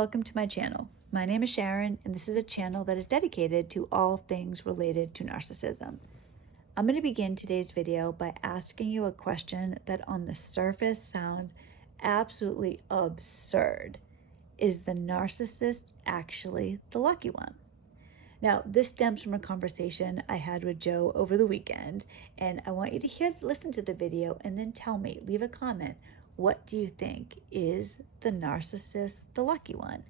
welcome to my channel. My name is Sharon, and this is a channel that is dedicated to all things related to narcissism. I'm going to begin today's video by asking you a question that on the surface sounds absolutely absurd. Is the narcissist actually the lucky one? Now, this stems from a conversation I had with Joe over the weekend, and I want you to listen to the video and then tell me, leave a comment. What do you think? Is the narcissist the lucky one?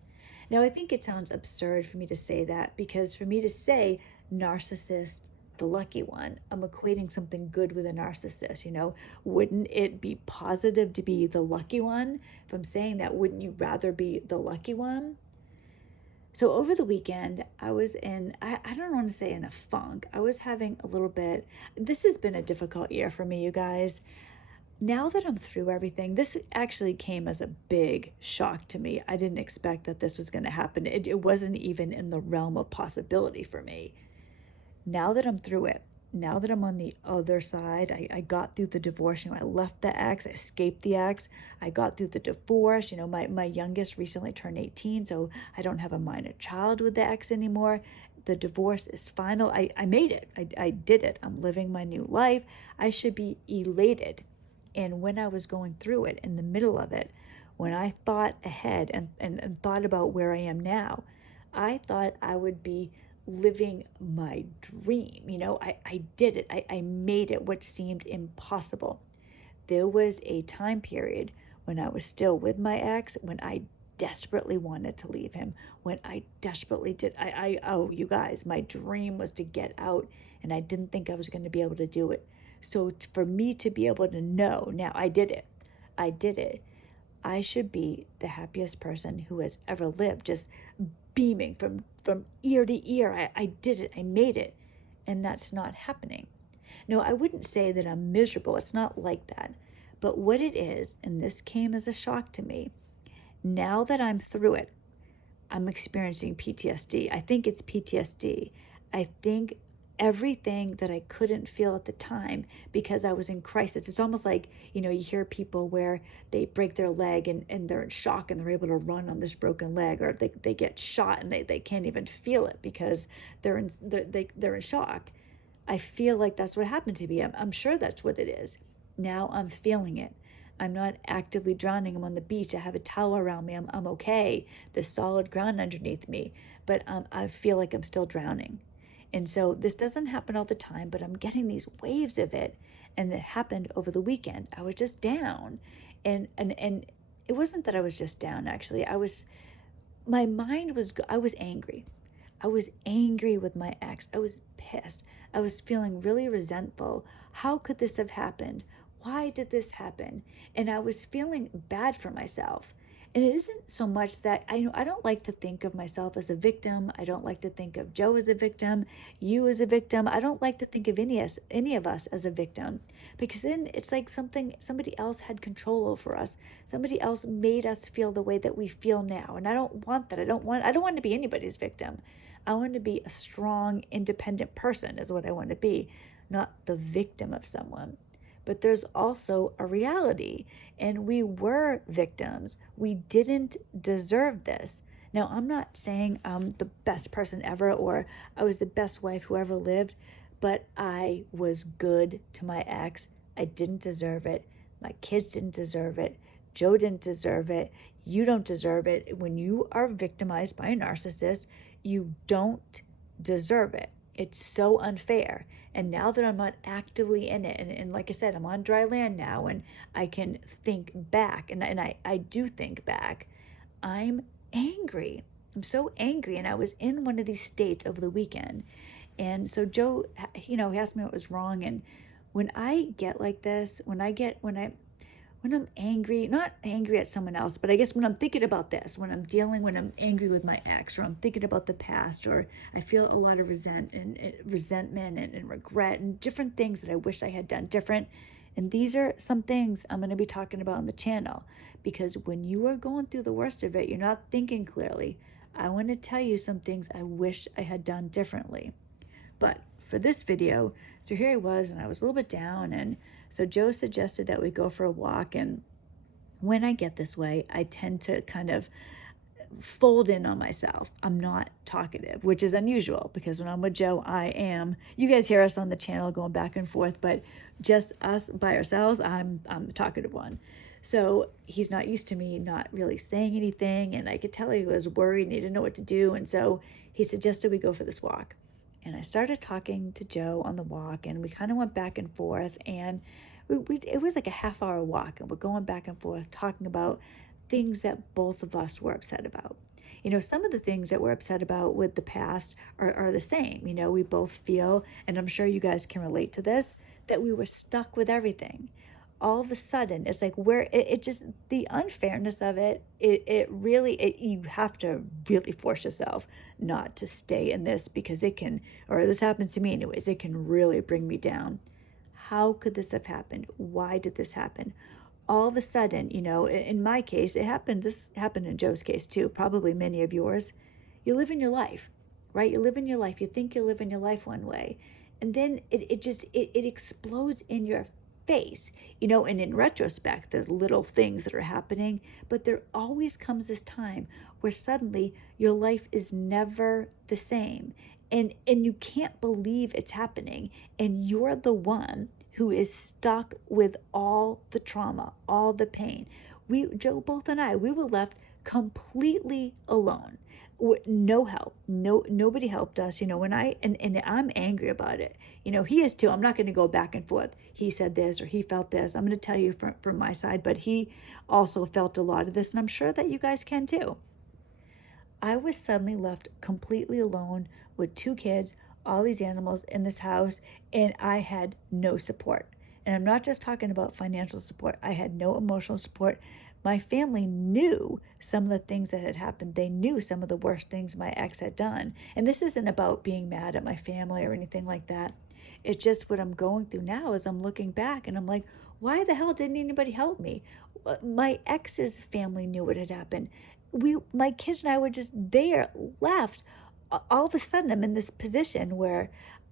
Now, I think it sounds absurd for me to say that because for me to say narcissist, the lucky one, I'm equating something good with a narcissist. Wouldn't it be positive to be the lucky one? If I'm saying that, wouldn't you rather be the lucky one? So over the weekend, I was I don't want to say in a funk. I was having a little bit, this has been a difficult year for me, you guys. Now that I'm through everything, this actually came as a big shock to me. I didn't expect that this was going to happen. It wasn't even in the realm of possibility for me. Now that I'm through it, now that I'm on the other side, I got through the divorce. I left the ex, I escaped the ex, I got through the divorce. My youngest recently turned 18, so I don't have a minor child with the ex anymore. The divorce is final. I made it. I did it. I'm living my new life. I should be elated. And when I was going through it, in the middle of it, when I thought ahead and thought about where I am now, I thought I would be living my dream. I did it. I made it, what seemed impossible. There was a time period when I was still with my ex, when I desperately wanted to leave him, when I desperately did. Oh, you guys, my dream was to get out, and I didn't think I was going to be able to do it. So for me to be able to know, now I did it. I did it. I should be the happiest person who has ever lived, just beaming from ear to ear. I did it. I made it. And that's not happening. No, I wouldn't say that I'm miserable. It's not like that. But what it is, and this came as a shock to me, now that I'm through it, I'm experiencing PTSD. I think it's PTSD. I think everything that I couldn't feel at the time because I was in crisis. It's almost like, you hear people where they break their leg and they're in shock and they're able to run on this broken leg, or they get shot and they can't even feel it because they're in shock. I feel like that's what happened to me. I'm sure that's what it is. Now I'm feeling it. I'm not actively drowning. I'm on the beach. I have a towel around me. I'm okay. There's solid ground underneath me, but I feel like I'm still drowning. And so this doesn't happen all the time, but I'm getting these waves of it. And it happened over the weekend. I was just down. And it wasn't that I was just down, actually. My mind was, I was angry. I was angry with my ex. I was pissed. I was feeling really resentful. How could this have happened? Why did this happen? And I was feeling bad for myself. And it isn't so much that I don't like to think of myself as a victim. I don't like to think of Joe as a victim, you as a victim. I don't like to think of any of us as a victim, because then it's like somebody else had control over us. Somebody else made us feel the way that we feel now. And I don't want that. I don't want to be anybody's victim. I want to be a strong, independent person is what I want to be, not the victim of someone. But there's also a reality, and we were victims. We didn't deserve this. Now, I'm not saying I'm the best person ever or I was the best wife who ever lived, but I was good to my ex. I didn't deserve it. My kids didn't deserve it. Joe didn't deserve it. You don't deserve it. When you are victimized by a narcissist, you don't deserve it. It's so unfair. And now that I'm not actively in it, and like I said, I'm on dry land now, and I can think back, and I do think back, I'm angry. I'm so angry. And I was in one of these states over the weekend. And so Joe, he asked me what was wrong. And when I get like this, when I'm angry, not angry at someone else, but I guess when I'm thinking about this, when I'm angry with my ex, or I'm thinking about the past, or I feel a lot of resentment and regret and different things that I wish I had done different. And these are some things I'm going to be talking about on the channel, because when you are going through the worst of it, you're not thinking clearly. I want to tell you some things I wish I had done differently. But for this video, so here I was, and I was a little bit down, and so Joe suggested that we go for a walk. And when I get this way, I tend to kind of fold in on myself. I'm not talkative, which is unusual because when I'm with Joe, I am. You guys hear us on the channel going back and forth, but just us by ourselves, I'm the talkative one. So he's not used to me not really saying anything, and I could tell he was worried and he didn't know what to do. And so he suggested we go for this walk. And I started talking to Joe on the walk, and we kind of went back and forth. And it was like a half-hour walk, and we're going back and forth talking about things that both of us were upset about. Some of the things that we're upset about with the past are the same. We both feel, and I'm sure you guys can relate to this, that we were stuck with everything. All of a sudden, it's like it just, the unfairness of it really, you have to really force yourself not to stay in this, because it can, or this happens to me anyways, it can really bring me down. How could this have happened? Why did this happen? All of a sudden, in my case, this happened in Joe's case too, probably many of yours. You live in your life, right? You live in your life. You think you live in your life one way, and then it explodes in your face, and in retrospect, there's little things that are happening, but there always comes this time where suddenly your life is never the same. And you can't believe it's happening, and you're the one who is stuck with all the trauma, all the pain. Joe, both and I, we were left completely alone. No help. Nobody helped us. And I'm angry about it. He is too. I'm not going to go back and forth. He said this or he felt this. I'm going to tell you from my side, but he also felt a lot of this, and I'm sure that you guys can too. I was suddenly left completely alone with two kids, all these animals in this house, and I had no support. And I'm not just talking about financial support, I had no emotional support. My family knew some of the things that had happened. They knew some of the worst things my ex had done. And this isn't about being mad at my family or anything like that. It's just what I'm going through now as I'm looking back and I'm like, why the hell didn't anybody help me? My ex's family knew what had happened. My kids and I were just there, left. All of a sudden, I'm in this position where,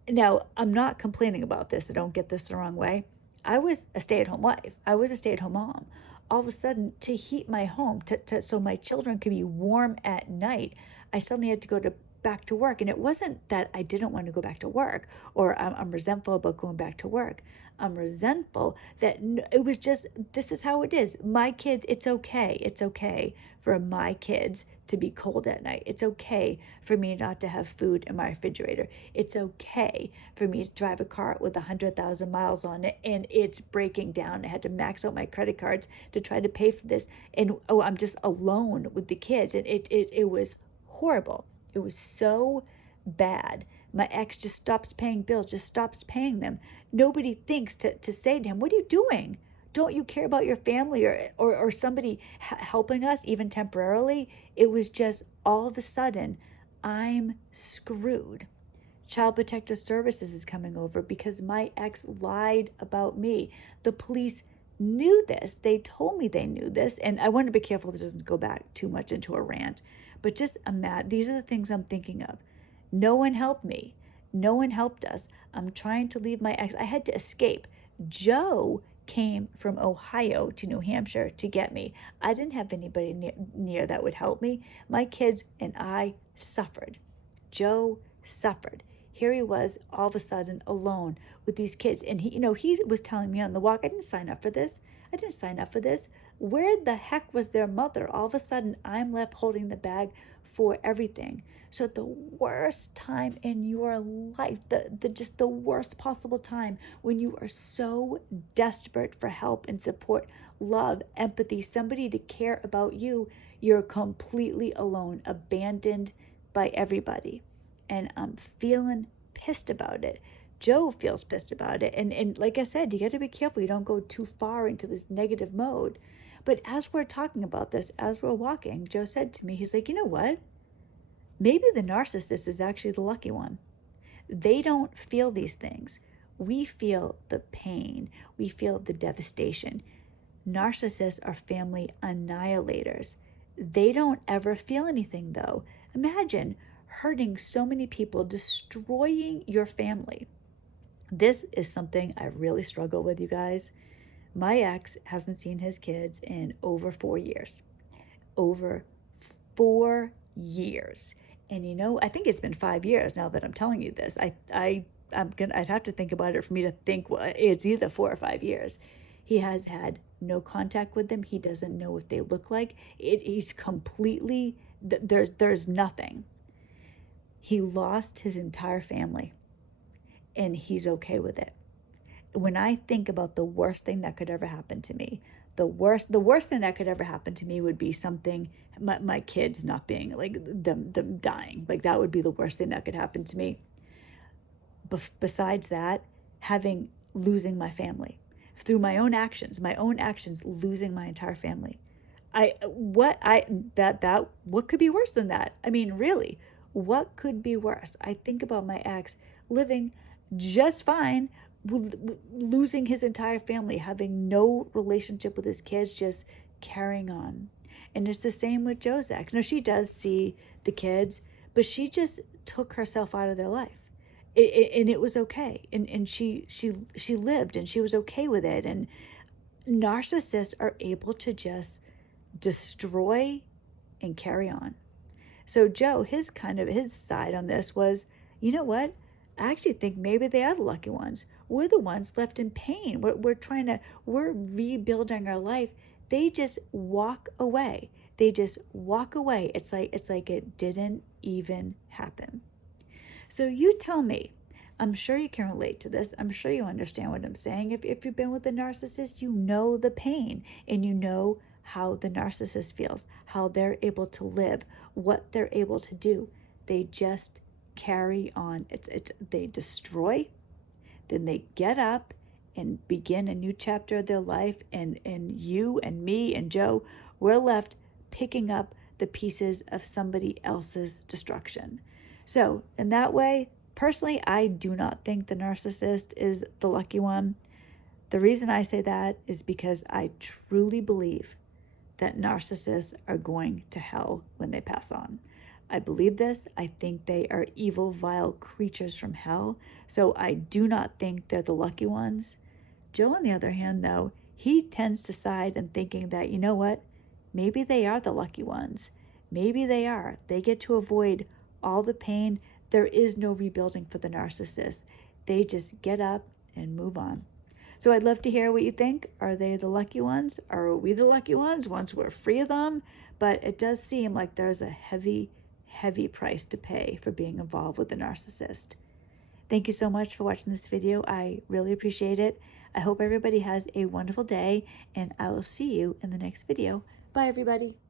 now I'm not complaining about this, so don't get this the wrong way. I was a stay-at-home wife. I was a stay-at-home mom. All of a sudden, to heat my home, so my children could be warm at night, I suddenly had to go back to work. And it wasn't that I didn't want to go back to work, or I'm resentful about going back to work. I'm resentful that it was just, this is how it is. My kids, it's okay. It's okay for my kids to be cold at night. It's okay for me not to have food in my refrigerator. It's okay for me to drive a car with 100,000 miles on it and it's breaking down. I had to max out my credit cards to try to pay for this. And I'm just alone with the kids. And it was horrible. It was so bad. My ex just stops paying bills, just stops paying them. Nobody thinks to say to him, what are you doing? Don't you care about your family or somebody helping us even temporarily? It was just all of a sudden, I'm screwed. Child Protective Services is coming over because my ex lied about me. The police knew this. They told me they knew this. And I want to be careful this doesn't go back too much into a rant. But just imagine, these are the things I'm thinking of. No one helped me. No one helped us. I'm trying to leave my ex. I had to escape. Joe came from Ohio to New Hampshire to get me. I didn't have anybody near that would help me. My kids and I suffered. Joe suffered. Here he was all of a sudden alone with these kids. And he was telling me on the walk, I didn't sign up for this. I didn't sign up for this. Where the heck was their mother? All of a sudden, I'm left holding the bag for everything. So at the worst time in your life, just the worst possible time, when you are so desperate for help and support, love, empathy, somebody to care about you, you're completely alone, abandoned by everybody. And I'm feeling pissed about it. Joe feels pissed about it. And like I said, you got to be careful you don't go too far into this negative mode. But as we're talking about this, as we're walking, Joe said to me, he's like, you know what? Maybe the narcissist is actually the lucky one. They don't feel these things. We feel the pain. We feel the devastation. Narcissists are family annihilators. They don't ever feel anything, though. Imagine hurting so many people, destroying your family. This is something I really struggle with, you guys. My ex hasn't seen his kids in over 4 years. Over 4 years. And you know, I think it's been 5 years now that I'm telling you this. I'd have to think about it for me to think, well, it's either 4 or 5 years. He has had no contact with them. He doesn't know what they look like. He's completely, there's nothing. He lost his entire family, and he's okay with it. When I think about the worst thing that could ever happen to me, the worst thing that could ever happen to me would be something, my kids not being like, them dying. Like, that would be the worst thing that could happen to me. Besides that, having losing my family through my own actions, losing my entire family. What could be worse than that? I mean, really, what could be worse? I think about my ex living just fine, losing his entire family, having no relationship with his kids, just carrying on. And it's the same with Joe's ex. Now, she does see the kids, but she just took herself out of their life. And it was okay. And she lived, and she was okay with it. And narcissists are able to just destroy and carry on. So Joe, his side on this was, you know what? I actually think maybe they are the lucky ones. We're the ones left in pain. We're rebuilding our life. They just walk away. They just walk away. It's like it didn't even happen. So you tell me, I'm sure you can relate to this. I'm sure you understand what I'm saying. If you've been with a narcissist, you know the pain, and you know how the narcissist feels, how they're able to live, what they're able to do. They just carry on. They destroy, then they get up and begin a new chapter of their life, and you and me and Joe, we're left picking up the pieces of somebody else's destruction. So in that way, personally, I do not think the narcissist is the lucky one. The reason I say that is because I truly believe that narcissists are going to hell when they pass on. I believe this. I think they are evil, vile creatures from hell. So I do not think they're the lucky ones. Joe, on the other hand, though, he tends to side in thinking that, you know what? Maybe they are the lucky ones. Maybe they are. They get to avoid all the pain. There is no rebuilding for the narcissist. They just get up and move on. So I'd love to hear what you think. Are they the lucky ones? Are we the lucky ones once we're free of them? But it does seem like there's a heavy, heavy price to pay for being involved with a narcissist. Thank you so much for watching this video. I really appreciate it. I hope everybody has a wonderful day, and I will see you in the next video. Bye, everybody.